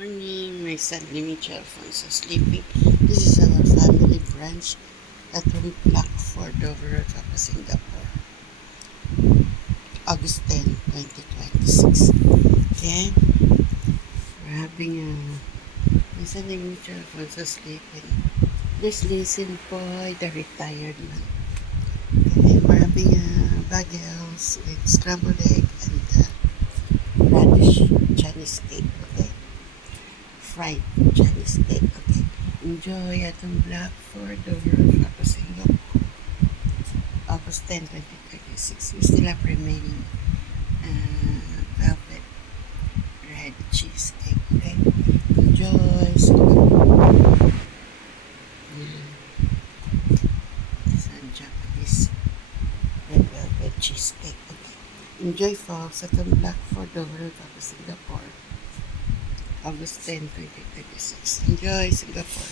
Morning, my son Limit Alfonso sleeping. This is our family brunch at home Blackford over Road, Singapore. August 10, 2026. Okay? We're having my son Limit Alfonso sleeping. Just listen boy, the retired man. Okay, we're having bagels with scrambled egg and radish Chinese cake. Okay? Fried Chinese cake. Okay. Enjoy atong Blackford over Singapore. August 10, 2026. We still have remaining velvet red cheesecake. Okay. Enjoy Singapore. This is Japanese red velvet cheesecake. Okay. Enjoy folks atong Blackford over Singapore. August 10, 2026. Enjoy Singapore.